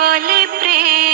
বলে প্রেমা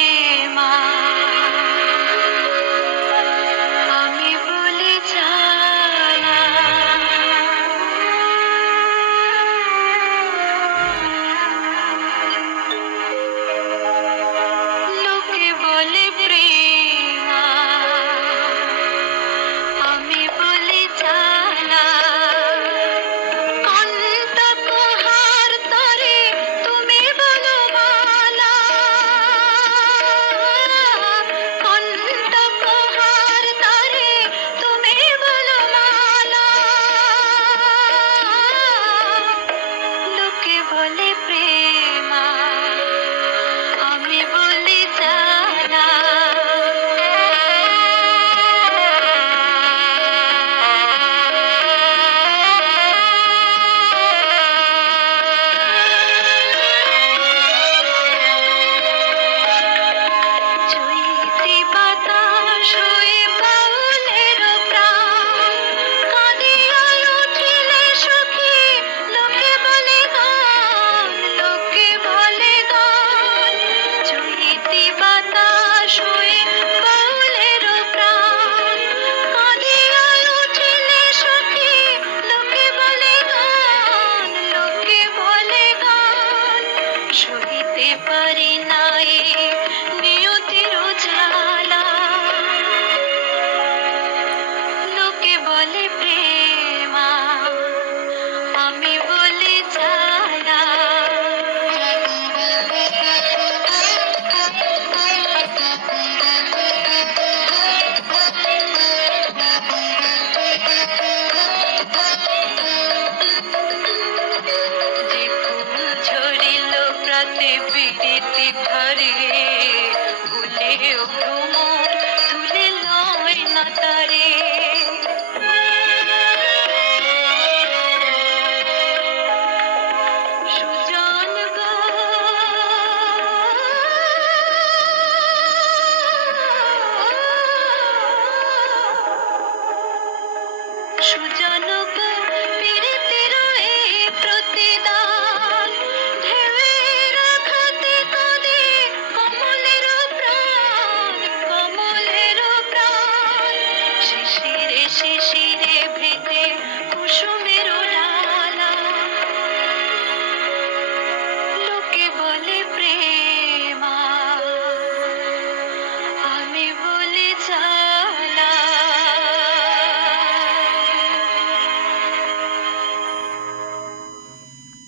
Hare তারে ভুলেও ভ্রমণ তুলে লয় না তারে। সুজন